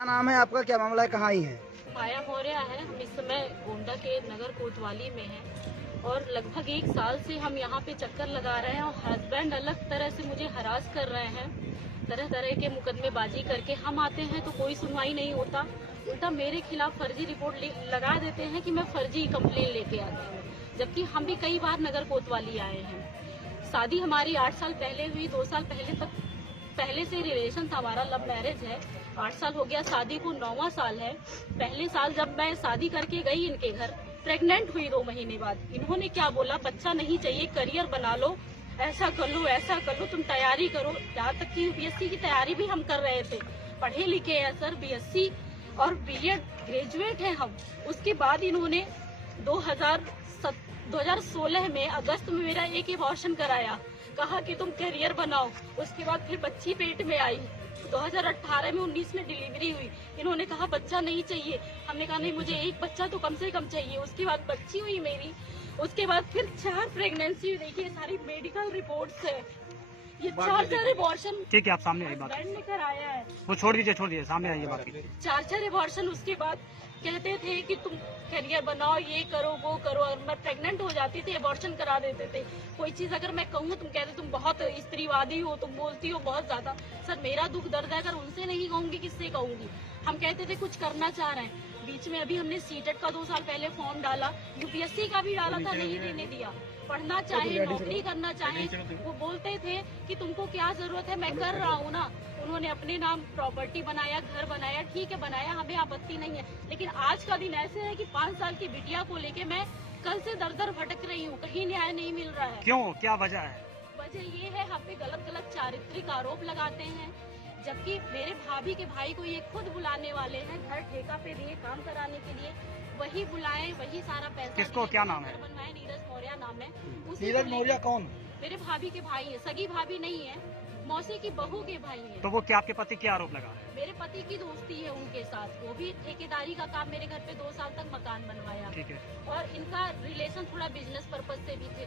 क्या नाम है आपका, क्या मामला है, कहाँ ही है? माया मौर्य है। हम इस समय गोंडा के नगर कोतवाली में हैं और लगभग 1 साल से हम यहाँ पे चक्कर लगा रहे हैं और हस्बैंड अलग तरह से मुझे हरास कर रहे हैं। तरह तरह के मुकदमेबाजी करके हम आते हैं तो कोई सुनवाई नहीं होता, उल्टा मेरे खिलाफ फर्जी रिपोर्ट लगा देते हैं कि मैं फर्जी कंप्लेन लेके आती हूँ, जबकि हम भी कई बार नगर कोतवाली आए हैं। शादी हमारी 8 साल पहले हुई, 2 साल पहले से रिलेशन था, हमारा लव मैरिज है। 8 साल हो गया शादी को, 9वां साल है। पहले साल जब मैं शादी करके गई इनके घर, प्रेग्नेंट हुई 2 महीने बाद, इन्होंने क्या बोला, बच्चा नहीं चाहिए, करियर बना लो, ऐसा कर लो, तुम तैयारी करो। यहाँ तक कि यूपीएससी की तैयारी भी हम कर रहे थे, पढ़े लिखे हैं सर, बीएससी और बीएड ग्रेजुएट हैं हम। उसके बाद इन्होंने 2016 में अगस्त में मेरा एक एबॉर्शन कराया, कहा कि तुम करियर बनाओ। उसके बाद फिर बच्ची पेट में आई, 2018 में 19 में डिलीवरी हुई। इन्होंने कहा बच्चा नहीं चाहिए, हमने कहा नहीं, मुझे एक बच्चा तो कम से कम चाहिए। उसके बाद बच्ची हुई मेरी, उसके बाद फिर 4 प्रेगनेंसी हुई। देखिए सारी मेडिकल रिपोर्ट्स है, ये 4 एबॉर्शन ठीक है, आप सामने आइए, बात ने कराया है। वो छोड़ दीजिए, सामने आइए, बात कीजिए। 4 एबॉर्शन, उसके बाद कहते थे कि तुम करियर बनाओ, ये करो वो करो, और मैं प्रेग्नेंट हो जाती थी, एबॉर्शन करा देते थे। कोई चीज अगर मैं कहूँ, तुम कहते तुम बहुत स्त्रीवादी हो, तुम बोलती हो बहुत ज्यादा। सर मेरा दुख दर्द है, अगर उनसे नहीं कहूंगी किससे कहूंगी। हम कहते थे कुछ करना चाह रहे हैं। बीच में अभी हमने सीटेट का 2 साल पहले फॉर्म डाला, यूपीएससी का भी डाला था, नहीं देने दिया। पढ़ना चाहे, नौकरी करना चाहे, वो बोलते थे कि तुमको क्या जरूरत है, मैं कर रहा हूँ ना। उन्होंने अपने नाम प्रॉपर्टी बनाया, घर बनाया, ठीक है बनाया, हमें आपत्ति नहीं है। लेकिन आज का दिन ऐसे है कि 5 साल की बिटिया को लेके मैं कल से दर दर भटक रही हूँ, कहीं न्याय नहीं मिल रहा है। क्यों, क्या वजह है? वजह ये है, हम पे गलत चारित्रिक आरोप लगाते हैं, जबकि मेरे भाभी के भाई को ये खुद बुलाने वाले हैं, घर ठेका पे दिए काम कराने के लिए, वही बुलाए, वही सारा पैसा। किसको, क्या नाम है? बनवाए, नीरज मौर्य नाम है। नीरज मौर्य कौन? मेरे भाभी के भाई है, सगी भाभी नहीं है, मौसी की बहू के भाई है। तो वो क्या आपके पति क्या आरोप लगा रहे हैं? मेरे पति की दोस्ती है उनके साथ, वो भी ठेकेदारी का काम, मेरे घर पे 2 साल तक मकान बनवाया। ठीक है। और इनका रिलेशन थोड़ा बिजनेस पर्पज से भी थे,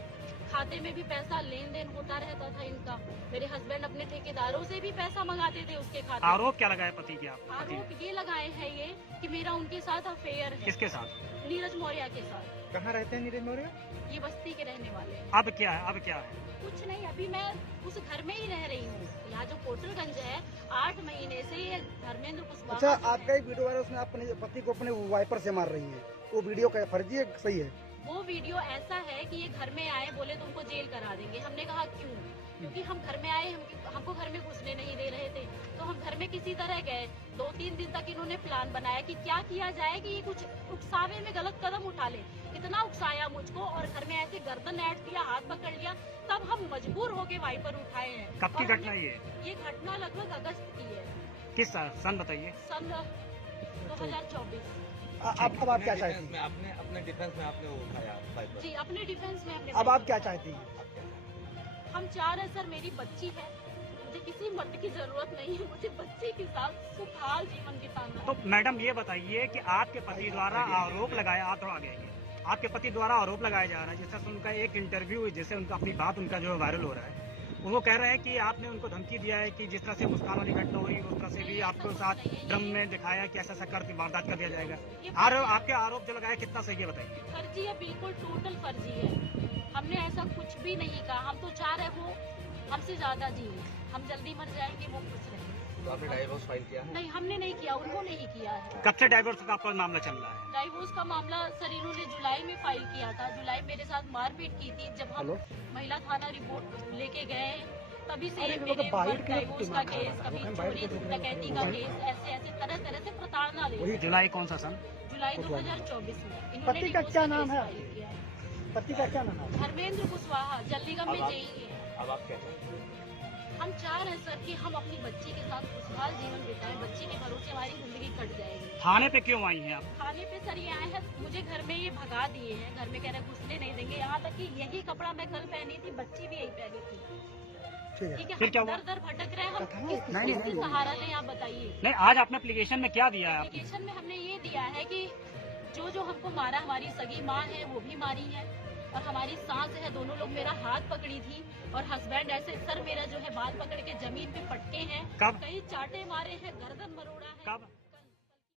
खाते में भी पैसा लेन देन होता रहता था इनका। मेरे हस्बैंड अपने ठेकेदारों से भी पैसा मंगाते थे उसके खाते। आरोप क्या लगाए पति के आप? आरोप ये लगाए हैं ये कि मेरा उनके साथ अफेयर है। किसके साथ? नीरज मौर्य के साथ। कहाँ रहते हैं नीरज मौर्य? ये बस्ती के रहने वाले हैं। अब क्या है? कुछ नहीं, अभी मैं उस घर में ही रह रही हूँ। यहाँ जो कोटलगंज है, 8 महीने से ये धर्मेंद्र कुशवाहा। अच्छा, आपका एक वीडियो वायरल, उसमें अपने पति को अपने वाइपर से मार रही है, वो वीडियो का फर्जी है, सही है? वो वीडियो ऐसा है कि ये घर में आए, बोले तुमको जेल करा देंगे। हमने कहा क्यों? क्योंकि हम घर में आए, हमको घर में घुसने नहीं दे रहे थे, तो हम घर में किसी तरह गए। 2-3 दिन तक इन्होंने प्लान बनाया कि क्या किया जाए कि ये कुछ उकसावे में गलत कदम उठा ले। इतना उकसाया मुझको और घर में ऐसे गर्दन ऐट दिया, हाथ पकड़ लिया, तब हम मजबूर होके वाइपर उठाए हैं। कब की घटना ये घटना लगभग अगस्त की है। किस सन बताइए? सन 2024। अब आप क्या चाहती हैं? अपने डिफेंस में आपने वो उठाया जी, अपने डिफेंस में हमने। अब आप क्या चाहती हैं? हम चाह रहे सर, मेरी बच्ची है, मुझे किसी मर्द की जरूरत नहीं है, मुझे बच्ची के साथ खुशहाल जीवन बिताना है। तो मैडम ये बताइए कि आपके पति द्वारा आरोप लगाया, आप थोड़ा आगे आइए, आपके पति द्वारा आरोप लगाया जा रहा है, जिस तरह से उनका एक इंटरव्यू, जैसे उनका अपनी बात उनका जो वायरल हो रहा है, वो कह रहे हैं कि आपने उनको धमकी दिया है कि जिस तरह से मुस्कान वाली घटना हुई, उस तरह से भी आपको साथ ड्रम में दिखाया कि ऐसा कर वारदात कर दिया जाएगा। आपके आरोप जो लगाया कितना सही है बताइए? फर्जी है, बिल्कुल टोटल फर्जी है। हमने ऐसा कुछ भी नहीं कहा, हम तो चाह रहे वो हमसे ज्यादा जिए, हम जल्दी मर जाएंगे, वो खुश रहेंगे। तो आपने डाइवोर्स फाइल किया है? नहीं, हमने नहीं किया, उन्होंने ही किया है। कब से डाइवोर्स का आपका मामला चल रहा है? डाइवोर्स का मामला सर इन्होंने जुलाई में फाइल किया था। जुलाई मेरे साथ मारपीट की थी, जब हम महिला थाना रिपोर्ट लेके गए, तभी से मेरे ऊपर डाइवोर्स का केस, कभी चोरी डकैती का केस, ऐसे तरह से प्रताड़ना ले। जुलाई कौन सा सन? जुलाई 2024 में। पति का क्या नाम है? पति का क्या नाम है? धर्मेंद्र कुशवाहा, जल्दीगम में जेई है। अब आप क्या चाहते हैं? हम चाह रहे हैं सर कि हम अपनी बच्ची के साथ खुशहाल जीवन बिताएं, बच्ची के भरोसे हमारी जिंदगी कट जाएगी। थाने पे क्यों आई हैं आप? थाने पे सर ये आए हैं, मुझे घर में ये भगा दिए हैं, घर में कह रहे घुसने नहीं देंगे। यहाँ तक कि यही कपड़ा मैं कल पहनी थी, बच्ची भी यही पहनी थी। ठीक है, फिर क्या हम हुआ? दर भटक रहे हैं, हम किससे सहारा लें, आप बताइए। नहीं, आज आपने एप्लीकेशन में क्या दिया है? एप्लीकेशन में हमने ये दिया है कि जो हमको मारा, हमारी सगी माँ है वो भी मारी है, और हमारी सास है, दोनों लोग मेरा हाथ पकड़ी थी, और हस्बैंड ऐसे सर मेरा जो है बाल पकड़ के जमीन पे पटके हैं, कब? कई चाटे मारे हैं, गर्दन मरोड़ा है। कब?